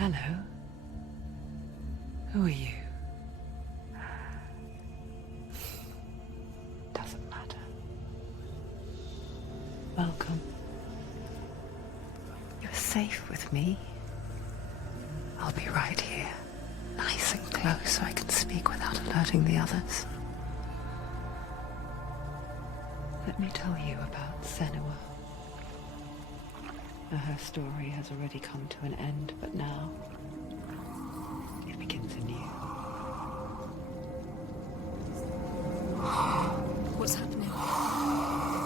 Hello. Who are you? Doesn't matter. Welcome. You're safe with me. I'll be right here, nice and close so I can speak without alerting the others. Let me tell you about Senua. Her story has already come to an end, but now it begins anew. What's happening?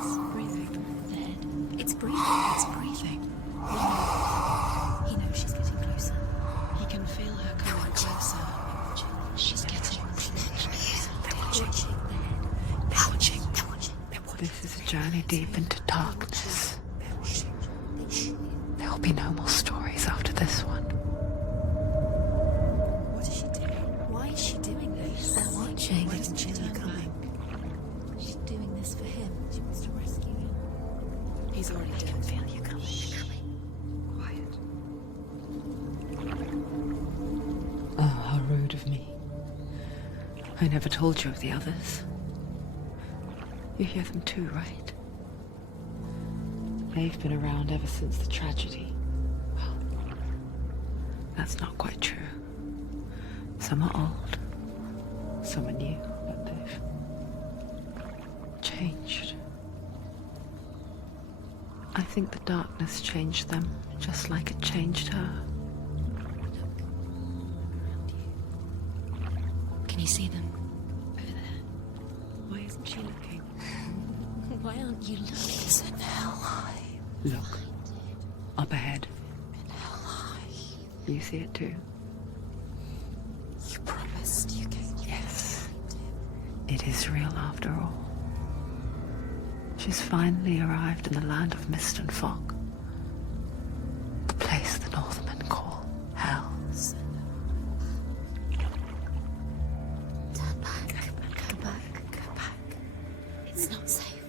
It's breathing. Dead. It's breathing. It's breathing. He knows she's getting closer. He can feel her coming closer. She's getting closer. They're watching. They're watching. They're watching. This is a journey deep into darkness. There will be no more stories after this one. What is she doing? Why is she doing this? They're watching. Why doesn't she turn coming? She's doing this for him. She wants to rescue him. He's already dead. I can feel you coming. Quiet. Oh, how rude of me. I never told you of the others. You hear them too, right? They've been around ever since the tragedy. Well, that's not quite true. Some are old, some are new, but they've changed. I think the darkness changed them, just like it changed her. Can you see them? Over there. Why isn't she looking? Why aren't you looking? It's in hell high. Look, up ahead. In hell high. You see it too? You promised you gave. Yes. It is real after all. She's finally arrived in the land of mist and fog. The place the Northmen call hell. Turn back. Go back. Go back. It's not safe.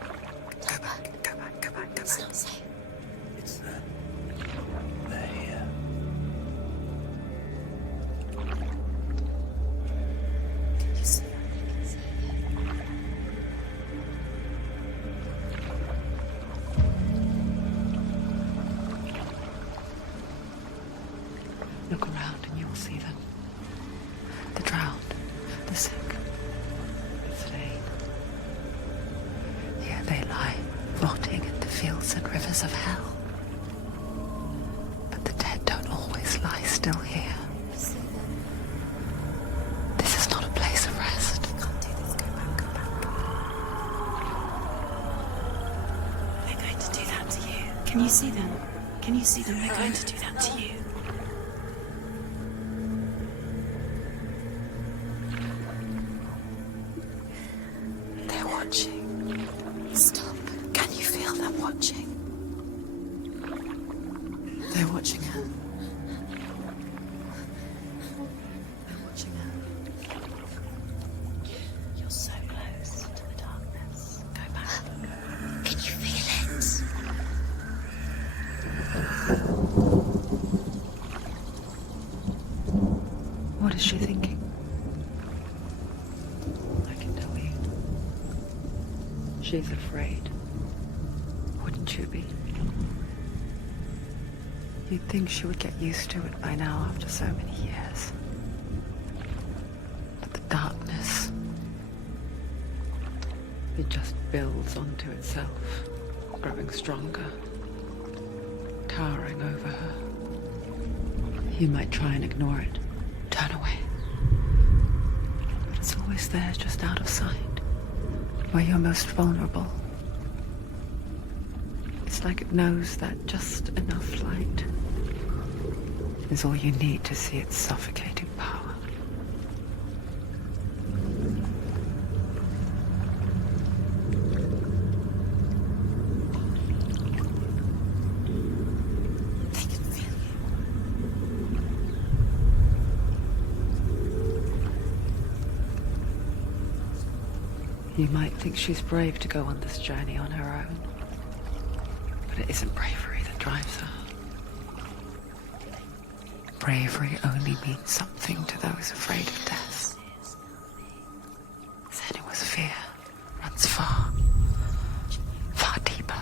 Go back. Go back, go back, go It's back. not safe. It's them. They're here. Can you see that? They can see you. Look around and you will see them. The drowned, the sick, the slain. Here they lie, rotting in the fields and rivers of hell. But the dead don't always lie still here. See them. This is not a place of rest. You can't do this. Go back. Go back. They're going to do that to you. Can you see them? Can you see them? They're going to do that to you. They're watching. Stop. Can you feel them watching? They're watching her. They're watching her. You're so close to the darkness. Go back. Can you feel it? What is she thinking? I can tell you. She's afraid. Wouldn't you be? You'd think she would get used to it by now after so many years. But the darkness, it just builds onto itself, growing stronger, towering over her. You might try and ignore it, turn away. But it's always there, just out of sight, where you're most vulnerable. It's like it knows that just enough light is all you need to see its suffocating power. They can feel you. You might think she's brave to go on this journey on her own, but it isn't bravery that drives her. bravery only means something to those afraid of death. Senua's fear runs far, far deeper.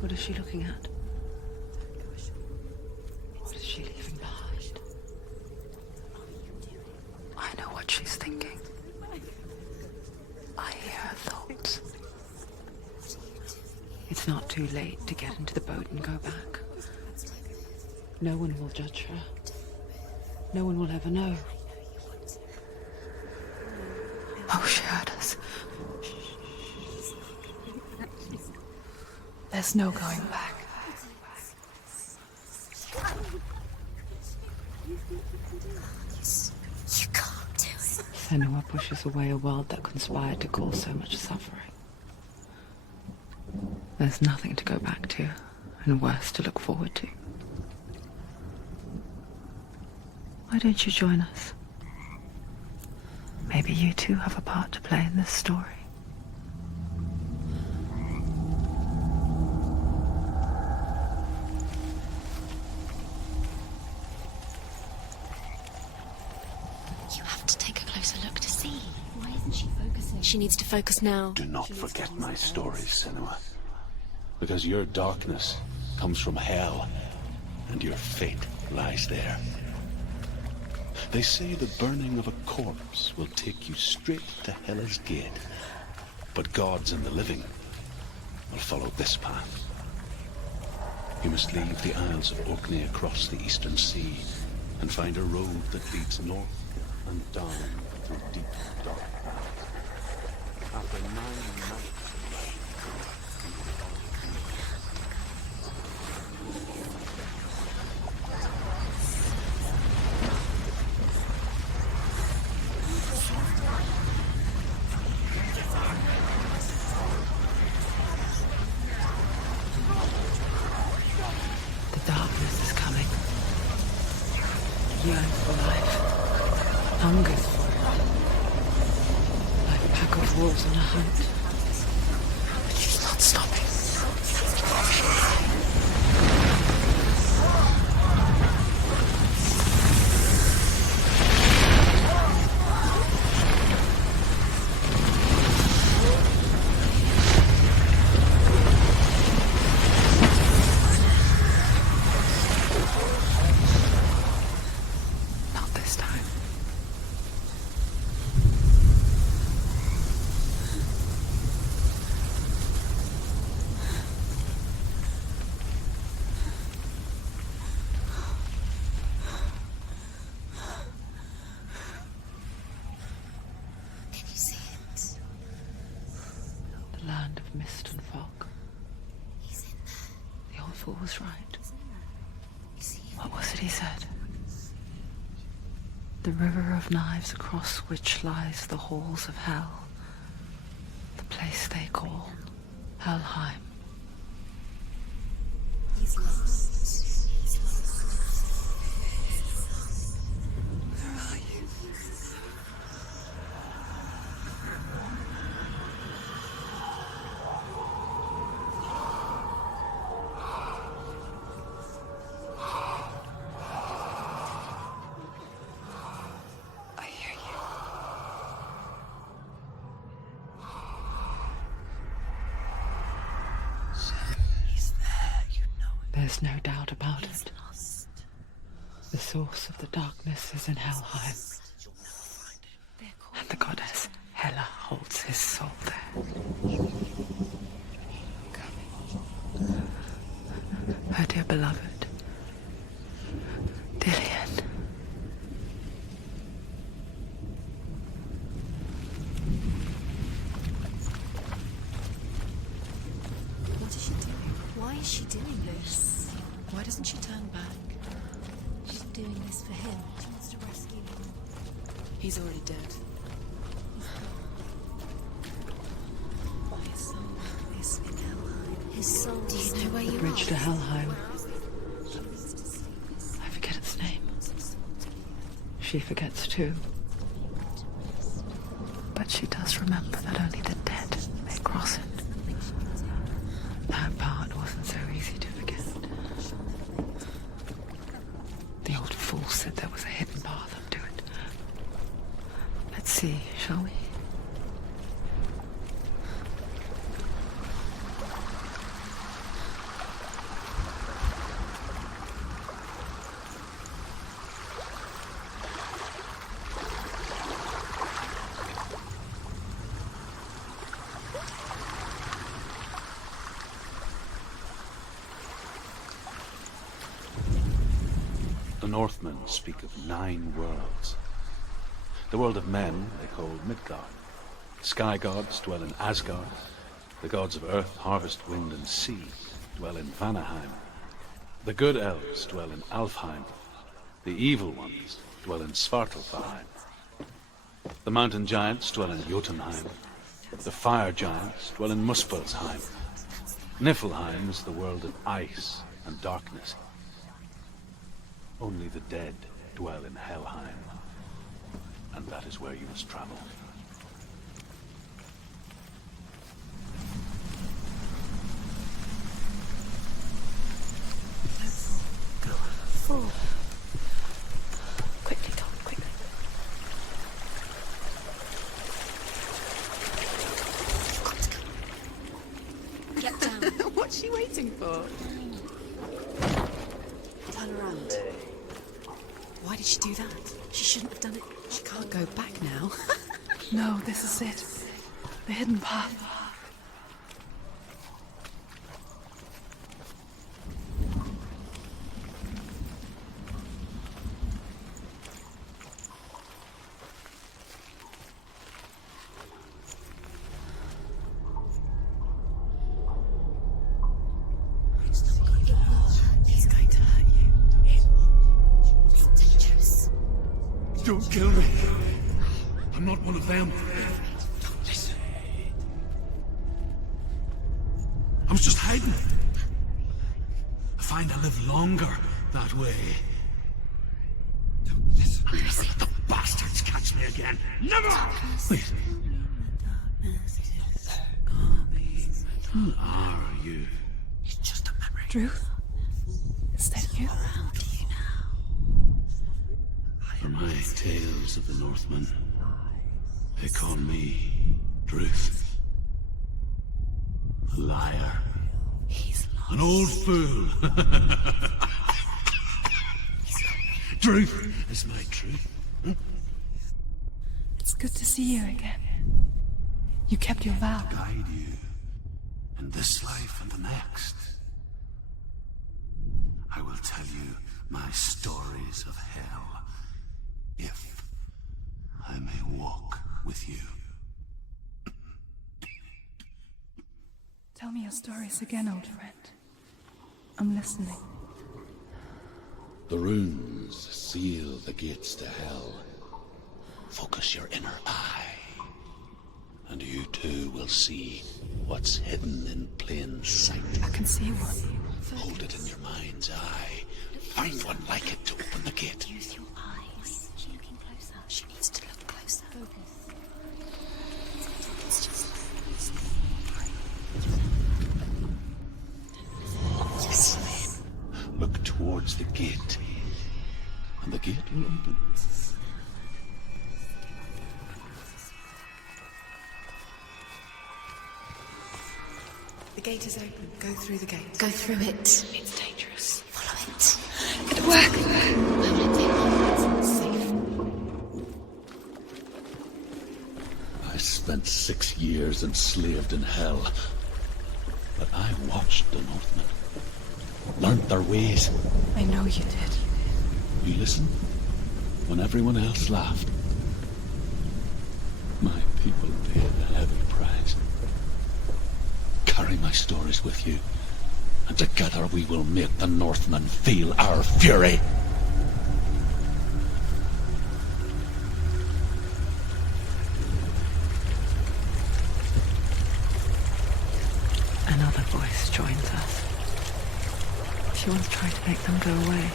What is she looking at? What is she leaving behind? I know what she's thinking. I hear her thoughts. It's not too late to get into the boat and go back. No one will judge her. No one will ever know. Oh, she heard us. There's no going back. You can't do it. Senua pushes away a world that conspired to cause so much suffering. There's nothing to go back to, and worse to look forward to. Why don't you join us? Maybe you too have a part to play in this story. You have to take a closer look to see. Why isn't she focusing? She needs to focus now. Do not forget my stories, Senua. Because your darkness comes from hell, and your fate lies there. They say the burning of a corpse will take you straight to Hela's gate. But gods and the living will follow this path. You must leave the Isles of Orkney across the eastern sea and find a road that leads north and down through deep, dark paths. After 9 months, The darkness is coming. Yearns for life. Hungers for it. Like a pack of wolves on a hunt. But she's not stopping. Not this time. Can you see it? The land of mist and fog. He's in there. The old fool was right. You see him? What was it he said? The river of knives across which lies the halls of hell. The place they call Helheim. He's lost. He's lost. Where are you? I hear you. he's there, you know it. There's no doubt about He's it. lost. The source of the darkness is in Helheim, and the goddess Hela holds his soul there. Her dear beloved, Dillian. What is she doing? Why Why is she doing this? Why doesn't she turn back? She's doing this for him. She wants to rescue him. He's already dead. His soul is in Helheim. His soul. Do you know where The you bridge to are? Helheim. I forget its name. She forgets too. But she does remember that only the dead may cross it. That part wasn't so easy to forget. The old fool said there was a hidden path up to it. Let's see, shall we? The Northmen speak of 9 worlds. The world of men they call Midgard. Sky gods dwell in Asgard. The gods of earth, harvest, wind, and sea dwell in Vanaheim. The good elves dwell in Alfheim. The evil ones dwell in Svartalfheim. The mountain giants dwell in Jotunheim. The fire giants dwell in Muspelheim. Niflheim is the world of ice and darkness. Only the dead dwell in Helheim, and that is where you must travel. Go on. 4. Quickly, Tom, quickly. You've got to go. Get down. What's she waiting for? Turn around. Why did she do that? She shouldn't have done it. She can't go back now. No, this is it. The hidden path. He's going to hurt you. It's dangerous. Don't kill me. I'm not one of them. Listen. I was just hiding. I find I live longer that way. Don't listen. Never let the bastards catch me again. Never! Wait. Who are you? It's just a memory. Druth? Is that you? For my tales of the Northmen, they call me Druth. A liar. He's lost. An old fool. Truth is my truth. It's good to see you again. You kept your vow. Guide you in this life and the next. I will tell you my stories of hell, if I may walk with you. Tell me your stories again, old friend. I'm listening. The runes seal the gates to hell. Focus your inner eye, and you too will see what's hidden in plain sight. I can see one. Hold it in your mind's eye. Find one like it to open the gate. Use your eyes. She's looking closer. She needs to look closer. Focus. It's just... Look towards the gate, and the gate will open. The gate is open. Go through the gate. Go through it. It's dangerous. Follow it. It'll work. It's safe. I spent 6 years enslaved in hell, but I watched the Northmen, learnt their ways. I know you did. You listened when everyone else laughed. My people paid a heavy price. Carry my stories with you, and together we will make the Northmen feel our fury. Another voice joins us. She once tried to make them go away.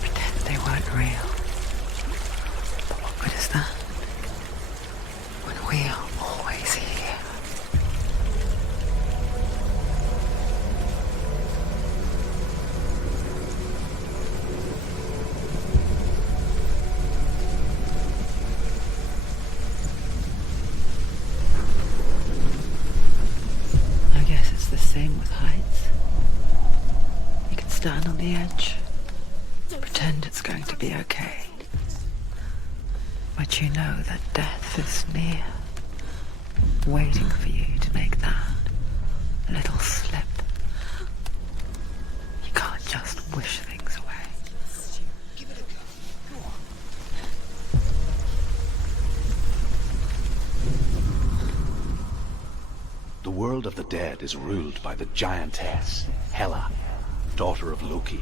Pretend they weren't real. But what good is that? When we are always here. I guess it's the same with heights. You can stand on the edge, pretend it's going to be okay. But you know that death is near, waiting for you to make that little slip. You can't just wish things away. The world of the dead is ruled by the giantess, Hela, daughter of Loki.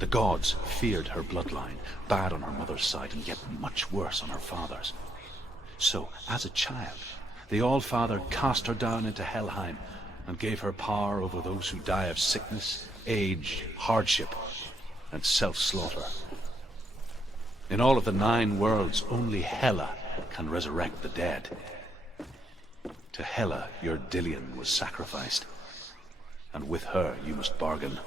The gods feared her bloodline, bad on her mother's side, and yet much worse on her father's. So, as a child, the All-Father cast her down into Helheim and gave her power over those who die of sickness, age, hardship, and self-slaughter. In all of the 9 worlds, only Hela can resurrect the dead. To Hela, your Dillion was sacrificed, and with her you must bargain.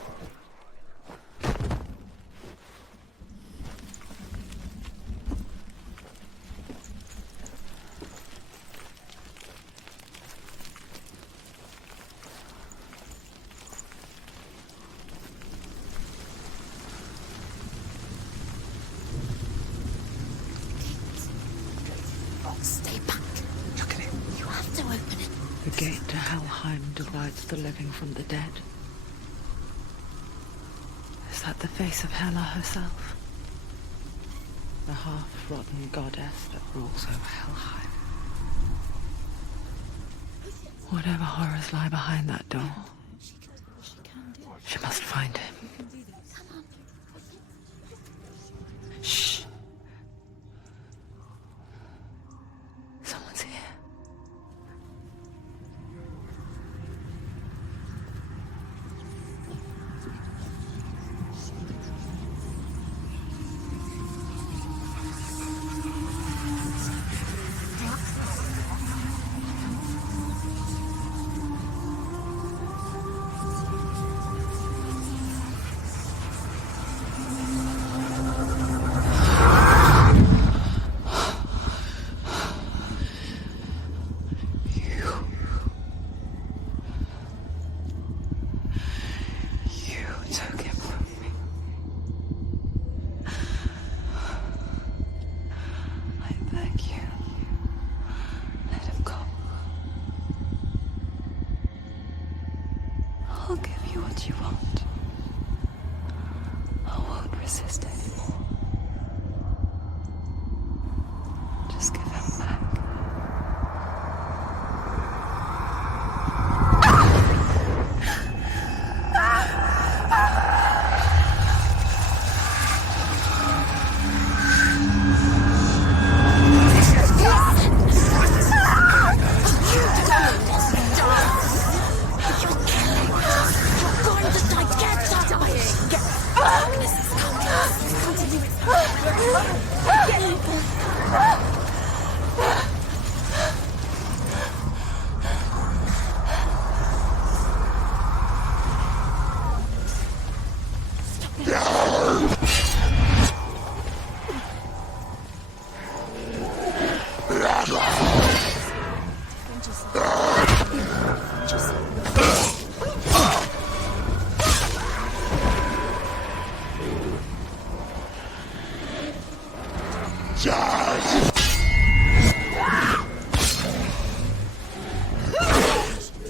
Stay back. Look at it. You have to open it. The gate to Helheim divides the living from the dead. Is that the face of Hela herself? The half-rotten goddess that rules over Helheim. Whatever horrors lie behind that door, she must find him. Shh. Someone's here. I'll give you what you want. I won't resist anymore. Just give him back.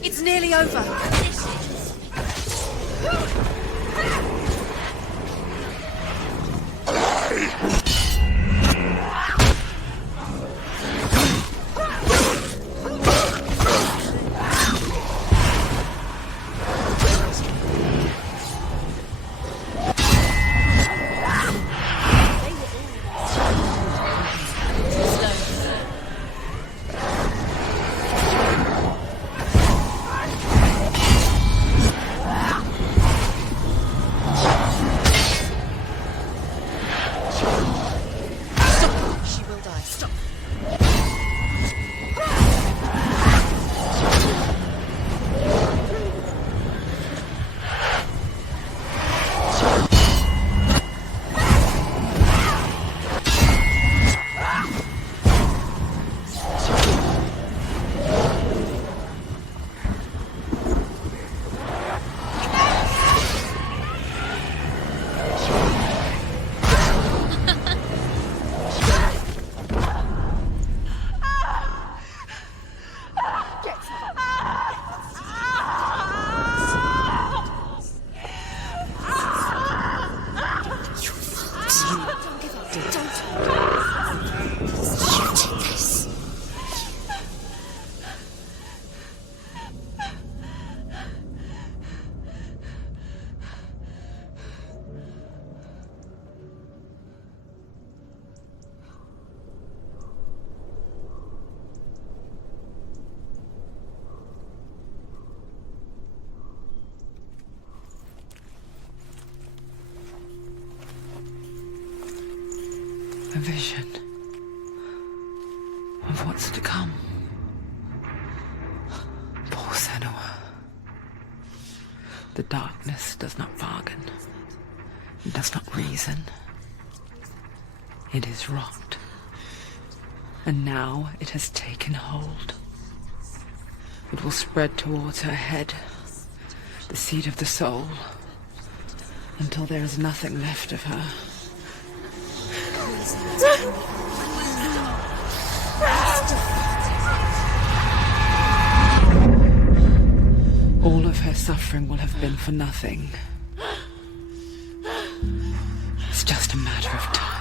It's nearly over. A vision of what's to come. Poor Senua. The darkness does not bargain. It does not reason. It is wrought. And now it has taken hold. It will spread towards her head, the seat of the soul, until there is nothing left of her. All of her suffering will have been for nothing. It's just a matter of time.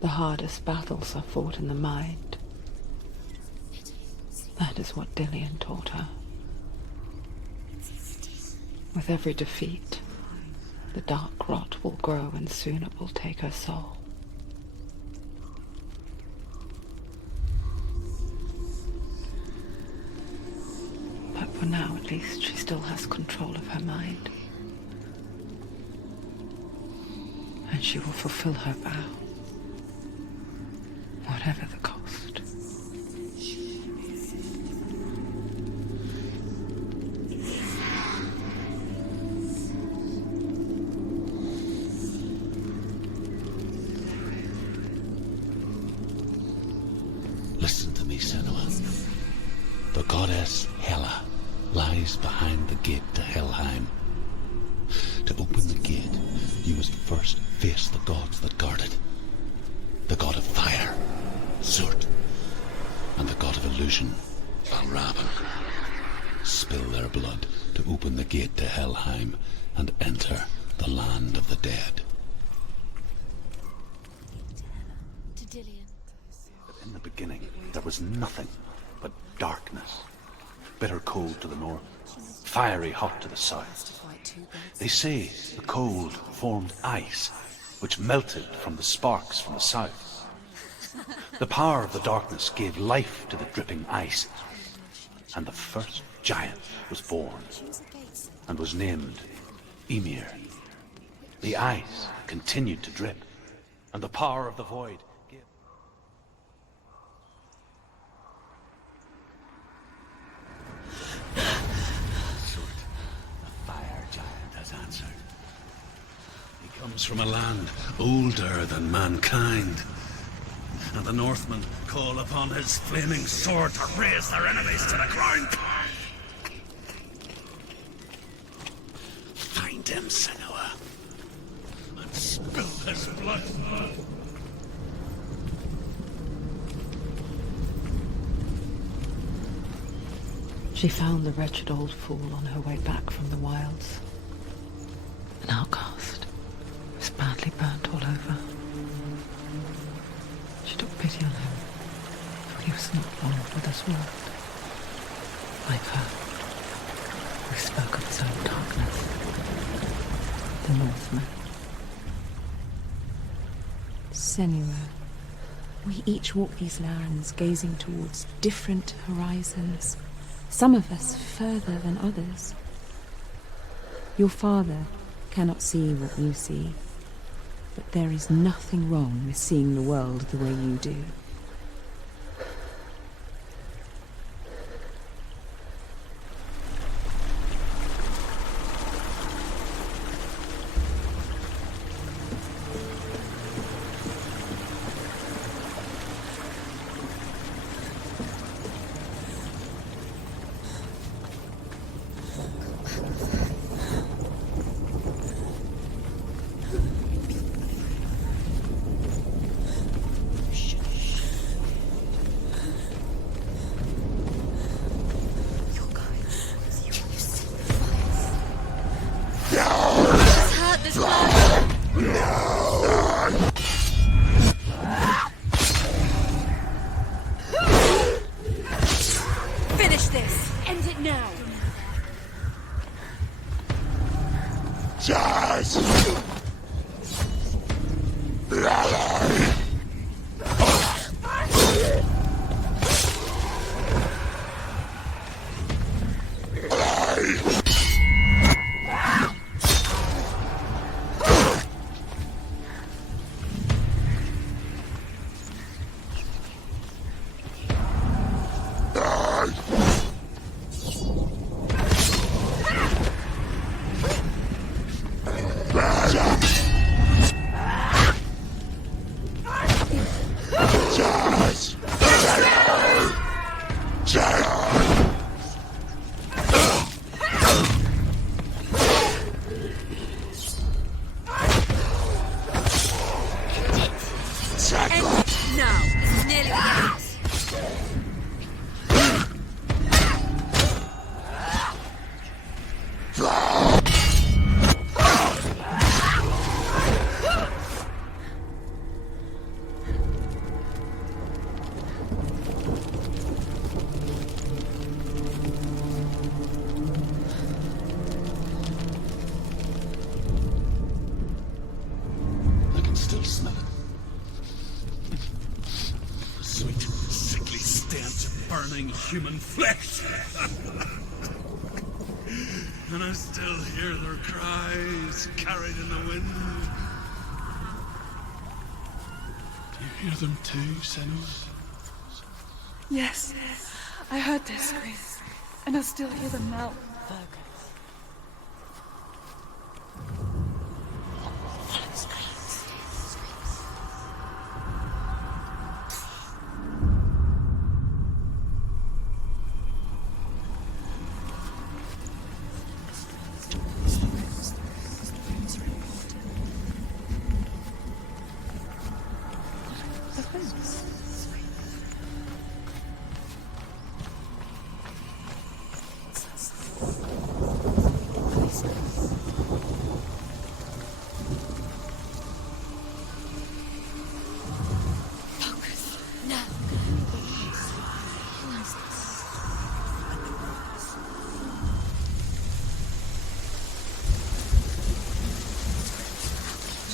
The hardest battles are fought in the mind. That is what Dillian taught her. With every defeat, the dark rot will grow and soon it will take her soul. But for now, at least, she still has control of her mind. And she will fulfill her vow. Whatever the cost. Listen to me, Senua. The goddess Hela lies behind the gate to Helheim. To open the gate, you must first face the gods that guard it. The god of fire, Zurt, and the god of illusion, Valravan. Spill their blood to open the gate to Helheim and enter the land of the dead. To Dillian. But in the beginning, there was nothing but darkness. Bitter cold to the north, fiery hot to the south. They say the cold formed ice, which melted from the sparks from the south. The power of the darkness gave life to the dripping ice, and the first giant was born, and was named Ymir. The ice continued to drip, and the power of the void gave... Sort, the fire giant has answered. He comes from a land older than mankind. And the Northmen call upon his flaming sword to raze their enemies to the ground. Find him, Senua, and spill his blood. She found the wretched old fool on her way back from the wilds. An outcast, who was badly burnt all over. She took pity on him, for he was not long for this world. Like her, who spoke of his own darkness. The Northman. Senua, we each walk these lands gazing towards different horizons, some of us further than others. Your father cannot see what you see, but there is nothing wrong with seeing the world the way you do. now. This is nearly the end. I can still smell it. Sweet, sickly stench of burning human flesh. And I still hear their cries carried in the wind. Do you hear them too, Senua? Yes, I heard their screams, and I still hear them now.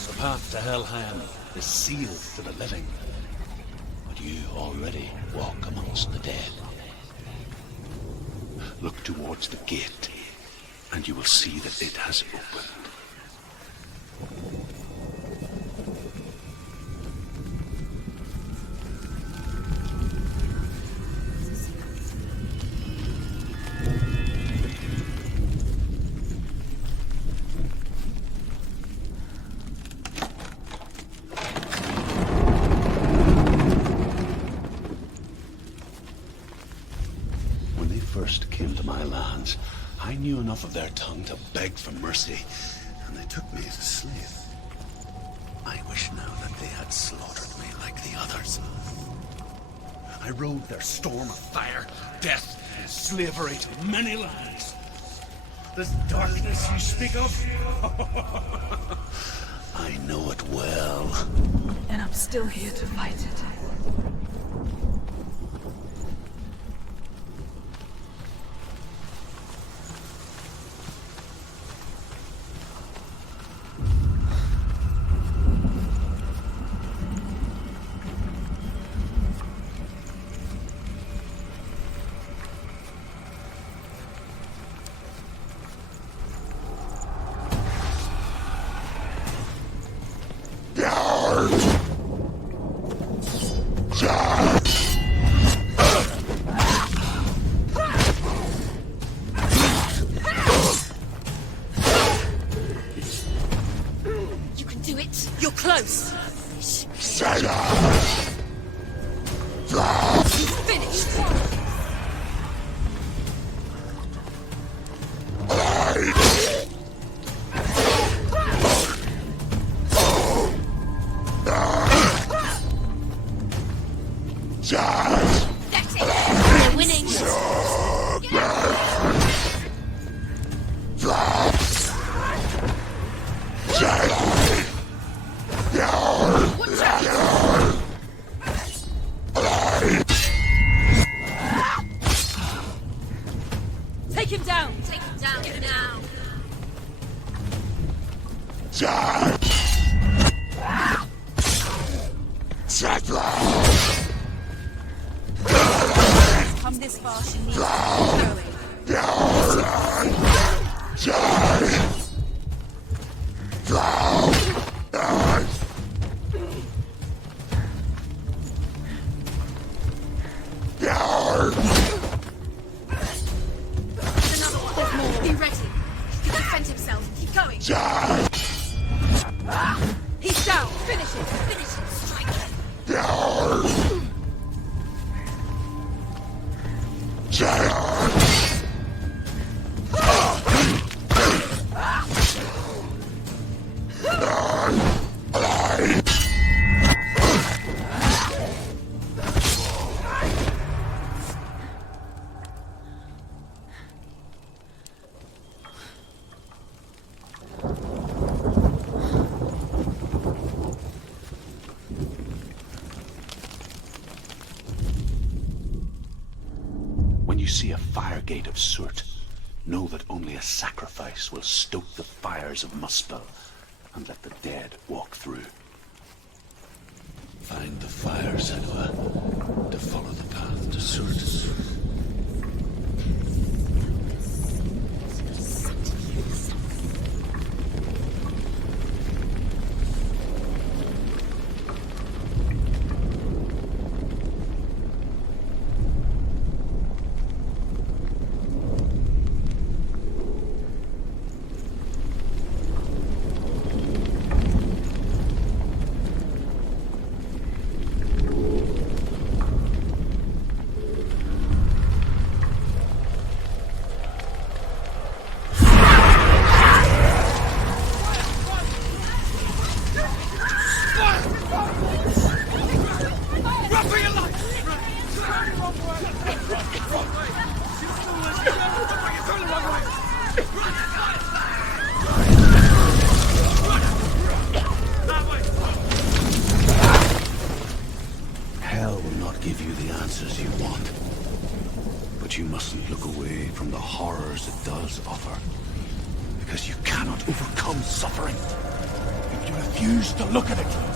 The path to Hellham is sealed to the living, but you already walk amongst the dead. Look towards the gate, and you will see that it has opened. First came to my lands, I knew enough of their tongue to beg for mercy, and they took me as a slave. I wish now that they had slaughtered me like the others. I rode their storm of fire, death, and slavery to many lands. This darkness you speak of, I know it well. And I'm still here to fight it. You can do it. You're close. You've finished. That's it. We're winning. Take him down. Take him down now. Come this far, she needs Be ready. He can defend himself. Keep going. He's down. Finish it. Finish it. Strike him. you see a fire gate of soot, know that only a sacrifice will stoke the fires of Muspel and let the dead walk through. Find the fire, Senua, to follow the path to soot. Hell will not give you the answers you want. But you mustn't look away from the horrors it does offer. Because you cannot overcome suffering if you refuse to look at it.